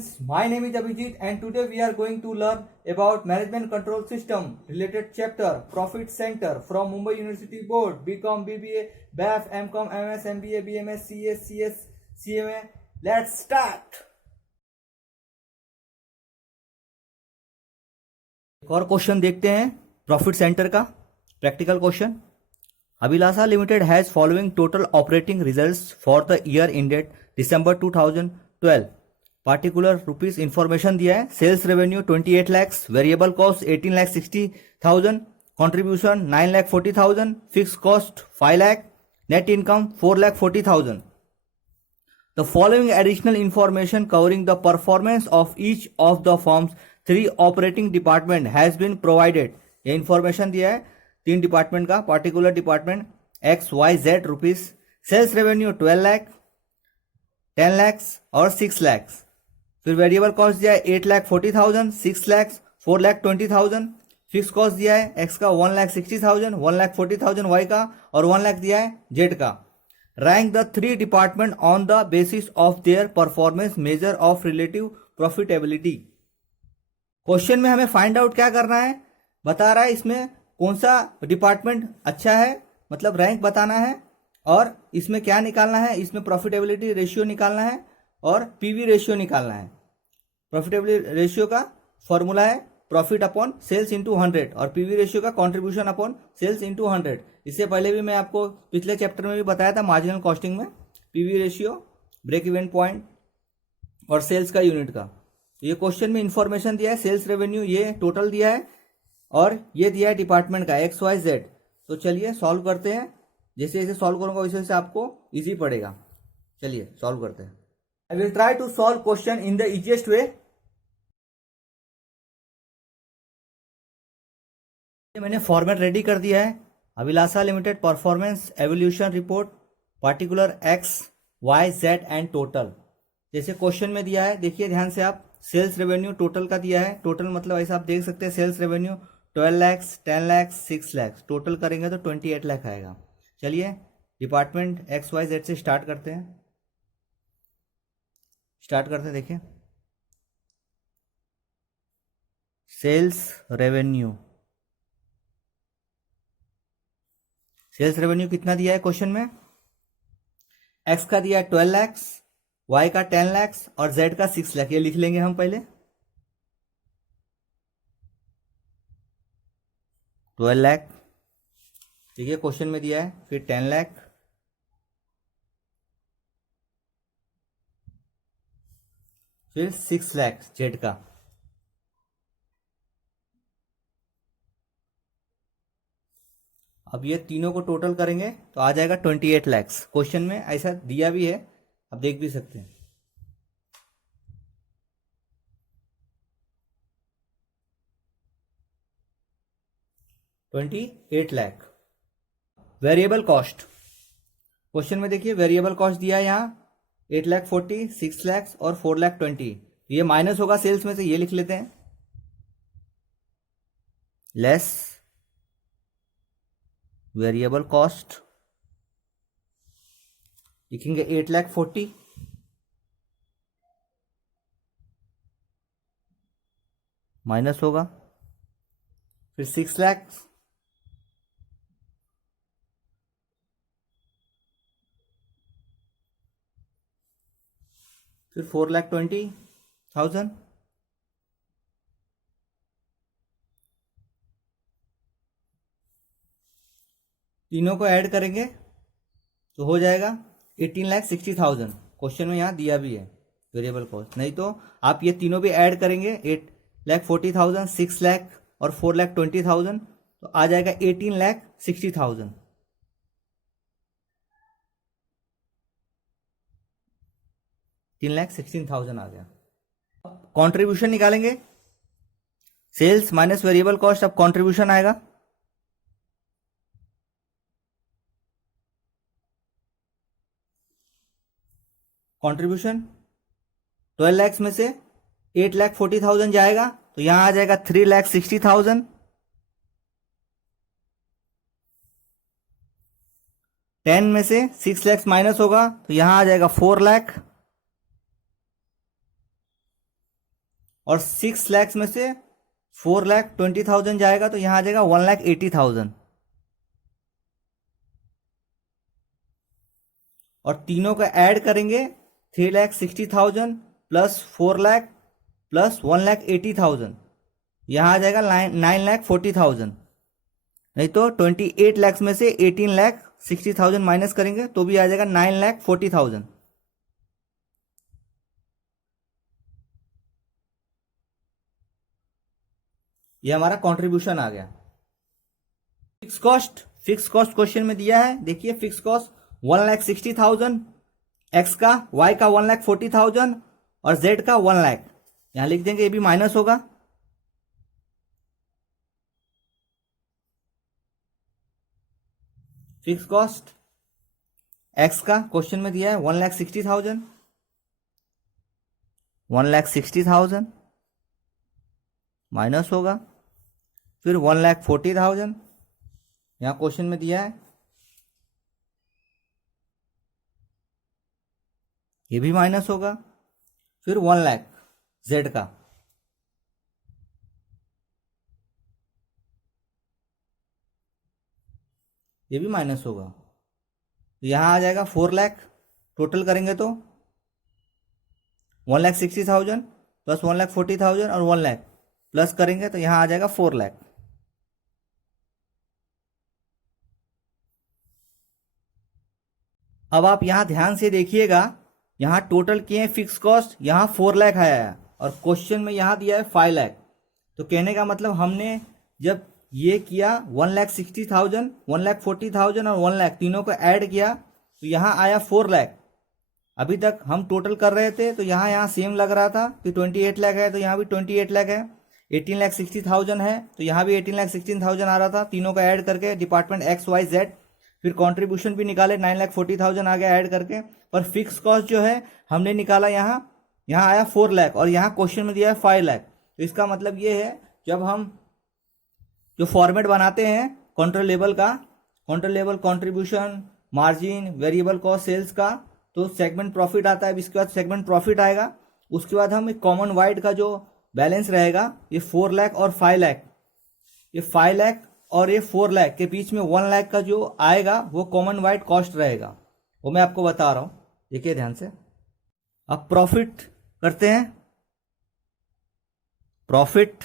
friends, my name is Abhijit and today we are going to learn about Management Control System related chapter Profit Center from Mumbai University Board BCom, BBA, BAF, MCom, MS, MBA, BMS, CS, CS, CMA. Let's start. एक और question देखते हैं profit centre का practical question. Abhilasha limited has following total operating results for the year ended December 2012. Particular rupees information दिया है. Sales revenue 28 lakhs, variable cost 18 lakh 60,000, contribution 9 lakh 40,000, fix cost 5 lakh, net income 4 lakh 40,000. The following additional information covering the performance of each of the firm's 3 operating department has been provided. ये information दिया है 3 department का. Particular department XYZ rupees. Sales revenue 12 lakh, 10 lakhs और 6 लैक्स. फिर variable cost दिया है 8 lakh 40,000, 6 lakhs, 4 lakh 20,000. Fix cost दिया है एक्स का 1 लैख 60,000, 1 लैख 40,000 वाई का और 1 लैख दिया है जेड का. Rank the 3 department on the basis of their performance measure of relative profitability. Question में हमें फाइंड आउट क्या करना है, बता रहा है इसमें कौन सा डिपार्टमेंट अच्छा है, मतलब रैंक बताना है. और इसमें क्या निकालना है, इसमें प्रॉफिटेबिलिटी रेशियो निकालना है और पीवी रेशियो निकालना है. प्रॉफिटेबिलिटी रेशियो का फॉर्मूला है प्रॉफिट अपॉन सेल्स इंटू 100 और पीवी रेशियो का कॉन्ट्रीब्यूशन अपॉन सेल्स इंटू 100. इससे पहले भी मैं आपको पिछले चैप्टर में भी बताया था मार्जिनल कॉस्टिंग में PV ratio, break even point और सेल्स का यूनिट का. ये क्वेश्चन में इंफॉर्मेशन दिया है. सेल्स रेवेन्यू ये टोटल दिया है और ये दिया है डिपार्टमेंट का XYZ. तो चलिए सॉल्व करते हैं. जैसे जैसे सॉल्व करूंगा वैसे वैसे आपको इजी पड़ेगा. चलिए सॉल्व करते हैं. I will try to solve question in the easiest way. मैंने फॉर्मेट रेडी कर दिया है. Abhilasha limited performance evaluation report particular XYZ and total. जैसे क्वेश्चन में दिया है, देखिए ध्यान से आप. सेल्स रेवेन्यू टोटल का दिया है. टोटल मतलब ऐसा आप देख सकते हैं sales revenue 12 lakhs, 10 lakhs, 6 lakhs. Total करेंगे तो 28 लाख आएगा. चलिए डिपार्टमेंट XYZ से स्टार्ट करते हैं. देखिए सेल्स रेवेन्यू. सेल्स रेवेन्यू कितना दिया है क्वेश्चन में, एक्स का दिया है 12 लैक्स, वाई का 10 लैक्स और जेड का 6 लाख. ये लिख लेंगे हम पहले. 12 लाख ठीक है क्वेश्चन में दिया है. फिर 10 लाख, फिर 6 लाख जेड का. अब ये तीनों को टोटल करेंगे तो आ जाएगा 28 लैक्स. क्वेश्चन में ऐसा दिया भी है, आप देख भी सकते हैं. $28 लाख. वेरिएबल कॉस्ट क्वेश्चन में देखिए वेरिएबल कॉस्ट दिया है यहाँ 8 लाख 40, 6 लैक्स और 4 लाख 20. ये माइनस होगा सेल्स में से, ये लिख लेते हैं. लेस वेरिएबल कॉस्ट लिखेंगे 8 लाख 40 माइनस होगा. फिर 6 लाख, फिर 4 लाख 20,000. तीनों को ऐड करेंगे तो हो जाएगा 18 लाख 60,000. क्वेश्चन में यहाँ दिया भी है वेरिएबल कॉस्ट. नहीं तो आप ये तीनों भी ऐड करेंगे 8 लाख 40,000, 6 लाख और 4 लाख 20,000 तो आ जाएगा 18 लाख 60,000. $3,16,000 आ गया. कंट्रीब्यूशन निकालेंगे. सेल्स माइनस वेरिएबल कॉस्ट, अब कंट्रीब्यूशन आएगा. कंट्रीब्यूशन 12 लैक्स में से 8 लाख 40,000 जाएगा तो यहां आ जाएगा 3 लाख 60,000. 10 में से 6 लैक्स माइनस होगा तो यहां आ जाएगा 4 लाख. और 6 लाख में से 4,20,000 जाएगा तो यहाँ आ जाएगा 1,80,000। और तीनों का ऐड करेंगे 3,60,000 प्लस 4 लाख प्लस 1,80,000, यहाँ आ जाएगा 9,40,000। नहीं तो 28 लाख में से 18,60,000 माइनस करेंगे तो भी आ जाएगा 9,40,000। ये हमारा कंट्रीब्यूशन आ गया। फिक्स कॉस्ट क्वेश्चन में दिया है, देखिए फिक्स कॉस्ट 1,60,000, एक्स का, वाई का 1,40,000 और जेड का 1 लाख। यहां लिख देंगे, ये भी माइनस होगा। फिक्स कॉस्ट एक्स का क्वेश्चन में दिया है 1,60,000, 1,60,000 माइनस होगा, फिर 1,40,000 यहां क्वेश्चन में दिया है, ये भी माइनस होगा, फिर 1 लाख जेड का, ये भी माइनस होगा। तो यहां आ जाएगा 4 लाख। टोटल करेंगे तो 1,60,000 प्लस 1,40,000 और 1 लाख प्लस करेंगे तो यहां आ जाएगा 4 लाख। अब आप यहां ध्यान से देखिएगा, यहां टोटल किए फिक्स कॉस्ट, यहां 4 लाख आया है और क्वेश्चन में यहां दिया है 5 लाख। तो कहने का मतलब हमने जब ये किया 1,60,000, 1,40,000 और 1 लाख तीनों को ऐड किया तो यहां आया 4 लाख। अभी तक हम टोटल कर रहे थे तो यहाँ सेम लग रहा था कि 28 लाख है, तो यहाँ भी 28 लाख है। 18,60,000 है तो यहाँ भी 18,16,000 आ रहा था, तीनों का ऐड करके डिपार्टमेंट एक्स वाई जेड। फिर कंट्रीब्यूशन भी निकाले 9,40,000 आ गया ऐड करके। पर फिक्स कॉस्ट जो है हमने निकाला यहाँ आया 4 लाख और यहाँ क्वेश्चन में दिया है 5 लाख। तो इसका मतलब ये है, जब हम जो फॉर्मेट बनाते हैं कंट्रोलेबल का, controllable contribution, margin, variable cost, sales का, तो सेगमेंट प्रॉफिट आता है। इसके बाद सेगमेंट प्रॉफिट आएगा, उसके बाद हम कॉमन वाइड का जो बैलेंस रहेगा, ये 4 लाख और 5 लाख, ये 5 लाख और ये 4 लाख के बीच में 1 लाख का जो आएगा वो कॉमन वाइड कॉस्ट रहेगा, वो मैं आपको बता रहा हूं, देखिए ध्यान से। अब प्रॉफिट करते हैं। प्रॉफिट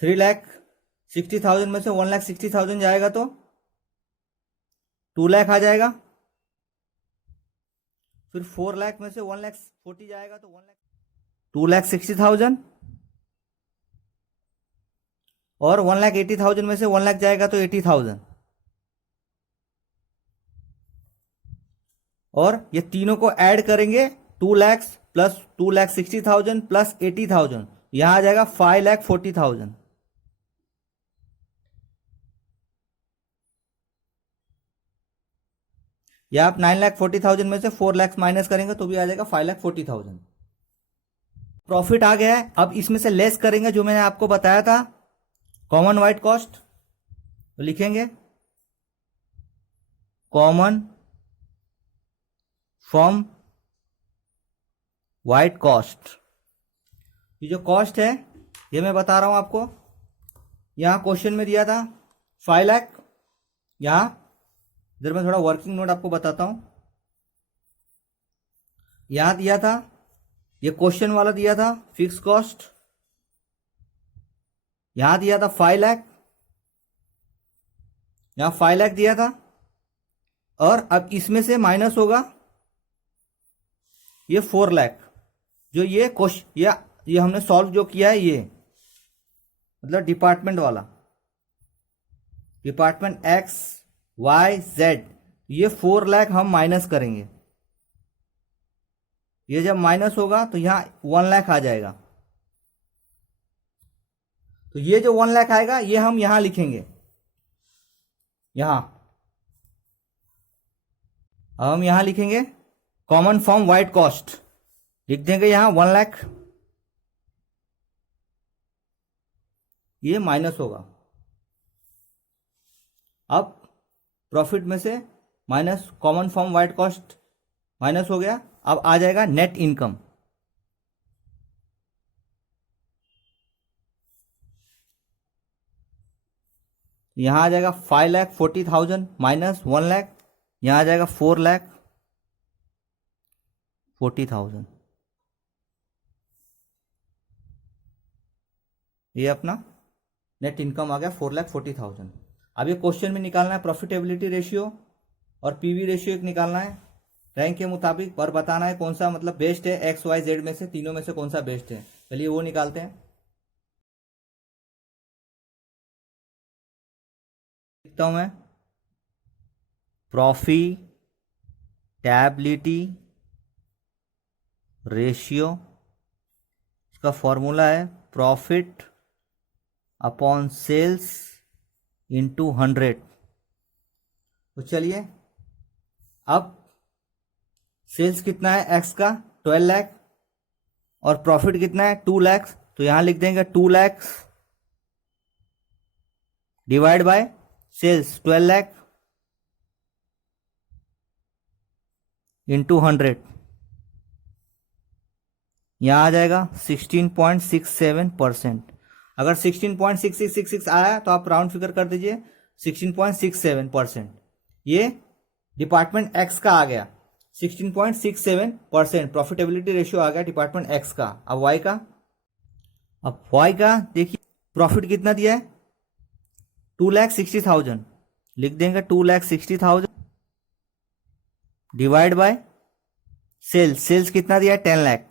3,60,000 में से 1,60,000 जाएगा तो 2 लाख आ जाएगा। फिर 4 लाख में से 1,40,000 जाएगा तो 2,60,000 और 1,80,000 में से 1 लाख जाएगा तो 80,000 और ये तीनों को ऐड करेंगे 2 लाख प्लस 2,60,000 प्लस 80,000, यहां आ जाएगा 5,40,000। या आप 9,40,000 में से 4 लाख माइनस करेंगे तो भी आ जाएगा 5,40,000। प्रॉफिट आ गया है। अब इसमें से लेस करेंगे जो मैंने आपको बताया था कॉमन वाइड कॉस्ट, तो लिखेंगे कॉमन फ्रॉम वाइड कॉस्ट। ये जो कॉस्ट है ये मैं बता रहा हूं आपको, यहां क्वेश्चन में दिया था 5 लाख, यहां इधर मैं थोड़ा वर्किंग नोट आपको बताता हूं, यहां दिया था, ये क्वेश्चन वाला दिया था फिक्स कॉस्ट, यहां दिया था 5 लाख, यहां 5 लाख दिया था। और अब इसमें से माइनस होगा ये 4 लाख, जो ये क्वेश्चन ये हमने सॉल्व जो किया है, ये मतलब डिपार्टमेंट वाला, डिपार्टमेंट एक्स वाई जेड, ये 4 लाख हम माइनस करेंगे। ये जब माइनस होगा तो यहां 1 लाख आ जाएगा, तो ये जो 1 लाख आएगा ये हम यहां लिखेंगे, यहां अब हम यहां लिखेंगे कॉमन फॉर्म वाइड कॉस्ट, लिख देंगे यहां 1 लाख, ये माइनस होगा। अब प्रॉफिट में से minus common form wide cost minus हो गया, अब आ जाएगा नेट इनकम। यहाँ आ जाएगा 5,40,000 माइनस 1,00,000, यहाँ आ जाएगा 4,40,000। ये अपना नेट इनकम आ गया 4,40,000। अब ये क्वेश्चन में निकालना है प्रॉफिटेबिलिटी रेशियो और पीवी रेशियो एक निकालना है रैंक के मुताबिक, और बताना है कौन सा मतलब बेस्ट है एक्स वाई जेड में से, तीनों में से कौन सा बेस्ट है। चलिए वो निकालते हैं। लिखता हूं मैं प्रॉफिटेबिलिटी रेशियो, इसका फॉर्मूला है प्रॉफिट अपॉन सेल्स इंटू 100। तो चलिए अब सेल्स कितना है एक्स का 12 लाख और प्रॉफिट कितना है 2 लाख, तो यहां लिख देंगे 2 lakh divide by sales 12 lakh into 100, यहां आ जाएगा 16.67%। अगर 16.6666 आया तो आप राउंड फिगर कर दीजिए 16.67%। ये डिपार्टमेंट एक्स का आ गया 16.67%, प्रॉफिटेबिलिटी रेशियो आ गया डिपार्टमेंट एक्स का। अब वाई का, अब वाई का देखिए प्रॉफिट कितना दिया है 2,60,000, लिख देंगे 2,60,000 डिवाइड बाय सेल्स, सेल्स कितना दिया है 10 लाख,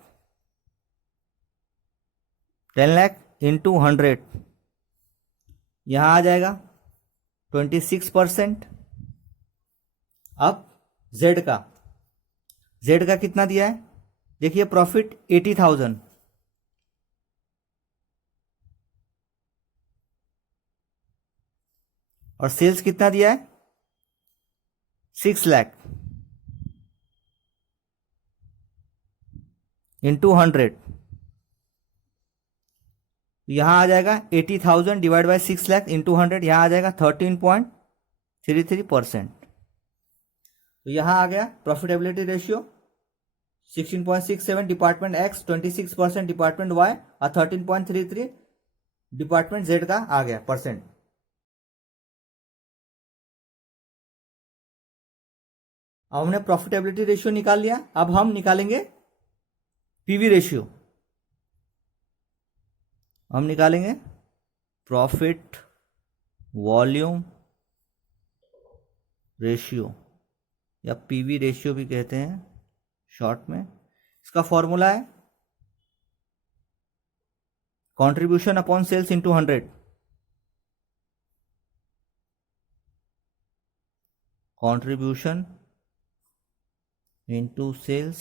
10 लाख इंटू 100, यहां आ जाएगा 26%। अब जेड का, जेड का कितना दिया है देखिए प्रॉफिट 80,000, और सेल्स कितना दिया है 6 लाख इंटू 100, यहां आ जाएगा 80,000 डिवाइड बाय 6 लाख इंटू 100, यहां आ जाएगा 13.33%। तो यहां आ गया profitability ratio 16.67 department X, 26% department Y और 13.33 डिपार्टमेंट जेड का आ गया परसेंट। अब हमने प्रॉफिटेबिलिटी रेशियो निकाल लिया, अब हम निकालेंगे पीवी रेशियो। हम निकालेंगे प्रॉफिट वॉल्यूम रेशियो या पीवी रेशियो भी कहते हैं शॉर्ट में। इसका फॉर्मूला है contribution upon sales into 100, contribution into sales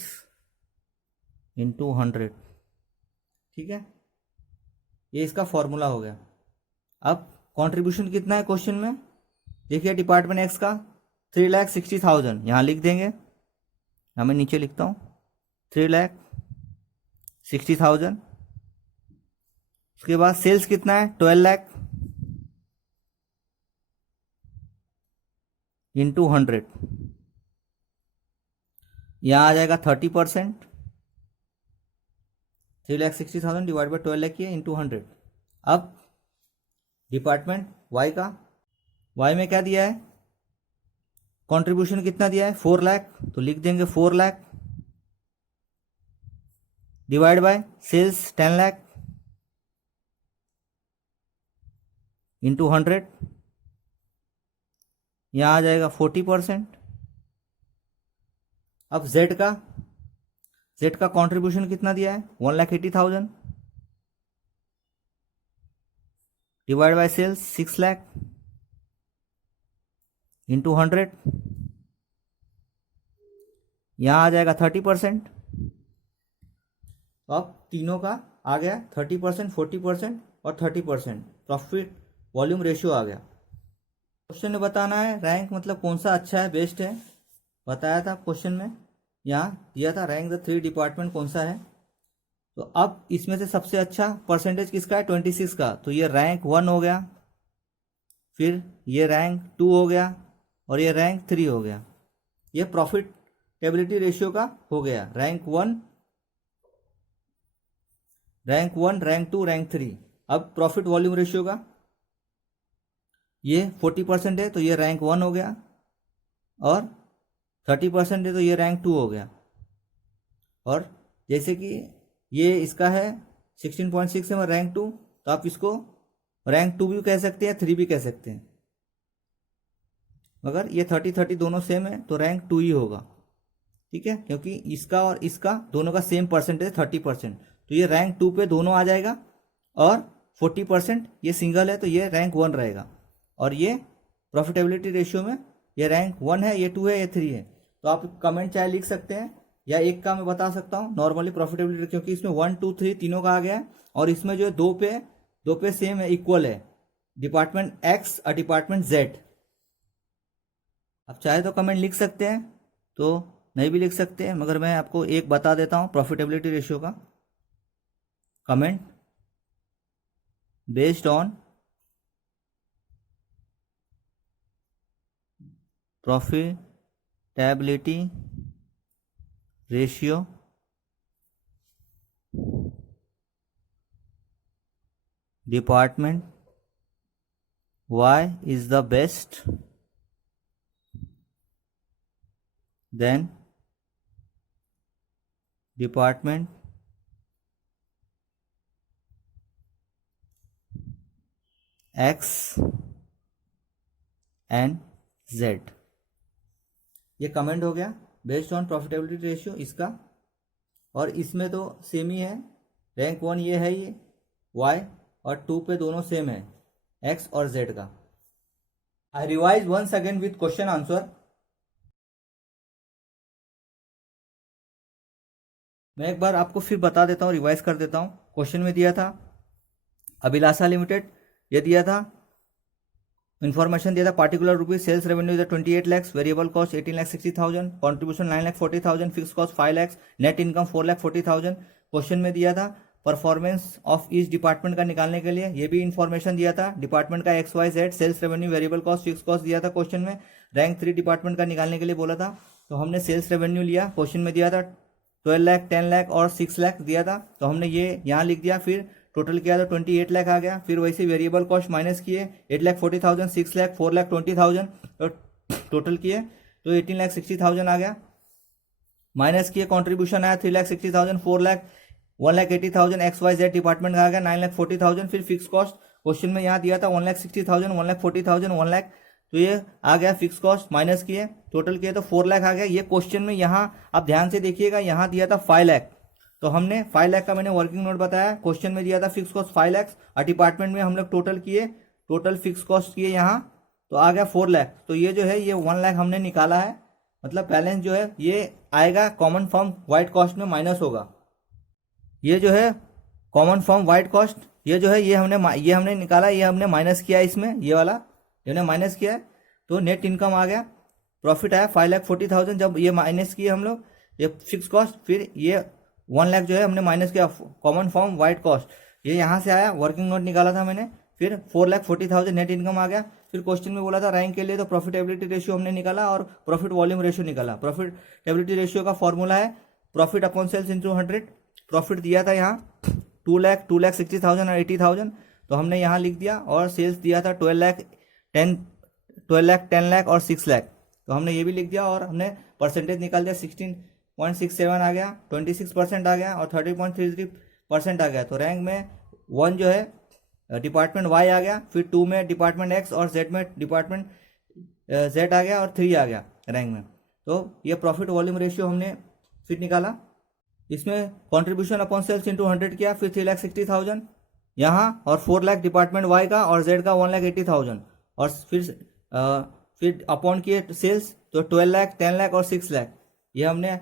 into 100, ठीक है, ये इसका फॉर्मूला हो गया। अब कंट्रीब्यूशन कितना है क्वेश्चन में देखिए डिपार्टमेंट एक्स का 3,60,000, यहां लिख देंगे, यहां मैं नीचे लिखता हूं 3,60,000। उसके बाद सेल्स कितना है 12 लाख इंटू 100, यहां आ जाएगा 30%, 3,60,000 डिवाइड बाई 12 लाख किया इंटू 100। अब डिपार्टमेंट वाई का, वाई में क्या दिया है कंट्रीब्यूशन कितना दिया है 4 लाख, तो लिख देंगे 4 lakh divide by sales 10 lakh into 100, यहां आ जाएगा 40%। अब जेड का, जेड का कंट्रीब्यूशन कितना दिया है 1,80,000 divide by sales 6 lakh into 100, यहां आ जाएगा 30%। तो अब तीनों का आ गया 30%, 40% और 30%, प्रॉफिट वॉल्यूम रेशियो आ गया। क्वेश्चन में बताना है रैंक मतलब कौन सा अच्छा है बेस्ट है, बताया था क्वेश्चन में, यहाँ दिया था रैंक द 3 डिपार्टमेंट कौन सा है। तो अब इसमें से सबसे अच्छा परसेंटेज किसका है 26 का, तो ये रैंक 1 हो गया, फिर ये रैंक 2 हो गया और ये रैंक 3 हो गया। ये प्रॉफिटेबिलिटी रेशियो का हो गया रैंक 1, रैंक 1, रैंक 2, रैंक 3। अब प्रॉफिट वॉल्यूम रेशियो का, ये 40% है तो ये रैंक 1 हो गया, और 30% है तो ये रैंक 2 हो गया। और जैसे कि ये इसका है 16.6 है रैंक 2, तो आप इसको रैंक 2 भी कह सकते हैं, 3 भी कह सकते हैं। मगर ये 30-30 दोनों सेम है तो रैंक 2 ही होगा, ठीक है, क्योंकि इसका और इसका दोनों का सेम परसेंटेज 30%, तो ये रैंक 2 पे दोनों आ जाएगा। और 40% ये सिंगल है तो ये रैंक 1 रहेगा। और ये प्रॉफिटेबिलिटी रेशियो में ये रैंक 1 है, ये 2 है, ये 3 है। तो आप कमेंट चाहे लिख सकते हैं या एक का मैं बता सकता हूँ नॉर्मली प्रॉफिटेबिलिटी, क्योंकि इसमें 1 2 3 तीनों का आ गया है, और इसमें जो है दो पे सेम है, इक्वल है, डिपार्टमेंट एक्स और डिपार्टमेंट जेड। आप चाहे तो कमेंट लिख सकते हैं, तो नहीं भी लिख सकते हैं, मगर मैं आपको एक बता देता हूँ प्रॉफिटेबिलिटी रेशियो का comment based on profitability ratio department Y is the best, then department X and Z। ये कमेंट हो गया बेस्ड ऑन प्रॉफिटेबिलिटी रेशियो इसका। और इसमें तो सेम ही है, रैंक 1 ये है, ये Y, और 2 पे दोनों सेम है, X और Z का। I revise once again with question answer. मैं एक बार आपको फिर बता देता हूँ, रिवाइज कर देता हूँ। क्वेश्चन में दिया था अभिलाषा लिमिटेड, ये दिया था इन्फॉर्मेशन दिया था, particular rupees sales revenue is 28 lakhs, variable cost 18,60,000, contribution 9,40,000, fix cost 5 lakhs, net income 4,40,000। Question में दिया था परफॉर्मेंस ऑफ ईच डिपार्टमेंट का निकालने के लिए, ये भी इन्फॉर्मेशन दिया था, डिपार्टमेंट का XYZ, sales revenue, variable cost, fix cost दिया था क्वेश्चन में। रैंक 3 डिपार्टमेंट का निकालने के लिए बोला था, तो हमने सेल्स रेवेन्यू लिया, क्वेश्चन में दिया था 12 लाख, 10 लाख और 6 लाख दिया था, तो हमने ये यहाँ लिख दिया। फिर टोटल किया तो 28 लाख आ गया। फिर वैसे वेरिएबल कॉस्ट माइनस किए, 8,40,000, 6 लाख, 4,20,000, तो टोटल किए तो 18,60,000 आ गया। माइनस किए, कंट्रीब्यूशन आया 3,60,000, 4 लाख, 1,80,000 XYZ डिपार्टमेंट का आ गया 9,40,000। फिर फिक्स कॉस्ट क्वेश्चन में यहाँ दिया था 1,60,000, 1,40,000, 1 लाख, तो ये आ गया फिक्स कॉस्ट, माइनस किए, टोटल किए तो 4 लाख आ गया। ये क्वेश्चन में यहाँ आप ध्यान से देखिएगा, यहाँ दिया था 5 लाख, तो हमने 5 लाख का मैंने वर्किंग नोट बताया। क्वेश्चन में दिया था फिक्स कॉस्ट 5 लाख, और डिपार्टमेंट में हम लोग टोटल किए, टोटल फिक्स कॉस्ट किए यहाँ, तो आ गया 4 लाख। तो ये जो है ये 1 लाख हमने निकाला है, मतलब बैलेंस जो है ये आएगा कॉमन फॉर्म वाइट कॉस्ट में माइनस होगा। ये जो है कॉमन फॉर्म वाइट कॉस्ट, ये जो है ये हमने निकाला, ये हमने माइनस किया इसमें, ये वाला ये हमने माइनस किया है, तो नेट इनकम आ गया, प्रॉफिट आया 5,40,000। जब ये माइनस किए हम लोग ये फिक्स कॉस्ट, फिर ये 1 लाख जो है हमने माइनस किया कॉमन फॉर्म वाइट कॉस्ट, ये यहाँ से आया, वर्किंग नोट निकाला था मैंने, फिर 4,40,000 नेट इनकम आ गया। फिर क्वेश्चन में बोला था रैंक के लिए, तो प्रॉफिटेबिलिटी रेशियो हमने निकाला और प्रॉफिट वॉल्यूम रेशियो निकाला। प्रॉफिटेबिलिटी रेशियो का फॉर्मूला है profit upon sales into 100। Profit दिया था यहाँ 2 लाख, 2,60,000 और 80,000, तो हमने यहाँ लिख दिया। और सेल्स दिया था 12 लाख, 10 लाख और 6 लाख, तो हमने ये भी लिख दिया। और हमने परसेंटेज निकाल दिया, 16.67 आ गया, 26% आ गया और 30.33% आ गया। तो रैंक में 1 जो है डिपार्टमेंट Y आ गया, फिर 2 में डिपार्टमेंट X और Z में डिपार्टमेंट Z आ गया, और 3 आ गया रैंक में। तो ये प्रॉफिट वॉल्यूम रेशियो हमने फिर निकाला। इसमें कॉन्ट्रीब्यूशन अपॉन सेल्स इंटू 100 किया, फिर 3,60,000 यहाँ, और 4 लाख डिपार्टमेंट Y का और Z का 1,80,000, और फिर अपॉन किए सेल्स, तो 12 लाख, 10 लाख और 6 लाख, ये हमने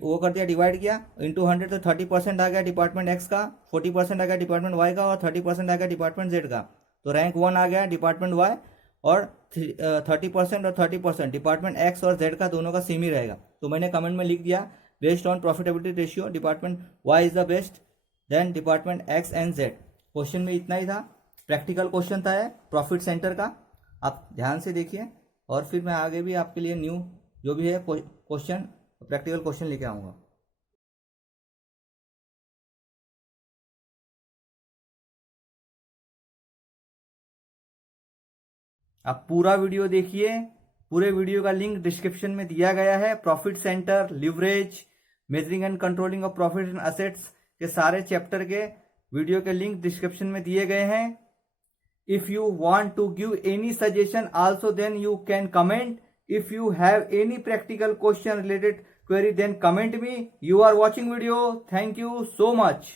वो कर दिया, डिवाइड किया इंटू 100, तो 30% आ गया डिपार्टमेंट X का, 40% आ गया डिपार्टमेंट Y का और 30% आ गया डिपार्टमेंट Z का। तो रैंक 1 आ गया डिपार्टमेंट Y, और 30% और 30% डिपार्टमेंट X और Z का दोनों का सेम ही रहेगा। तो मैंने कमेंट में लिख दिया based on profitability ratio department Y is the best, then department X and Z। क्वेश्चन में इतना ही था, प्रैक्टिकल क्वेश्चन था प्रॉफिट सेंटर का, आप ध्यान से देखिए। और फिर मैं आगे भी आपके लिए न्यू जो भी है क्वेश्चन, प्रैक्टिकल क्वेश्चन लेके आऊँगा। आप पूरा वीडियो देखिए, पूरे वीडियो का लिंक डिस्क्रिप्शन में दिया गया है। Profit centre, leverage, measuring and controlling of profit and assets के सारे चैप्टर के वीडियो के लिंक डिस्क्रिप्शन में दिए गए हैं। If you want to give any suggestion also, then you can comment. If you have any practical question related query, then comment me. You are watching video. Thank you so much.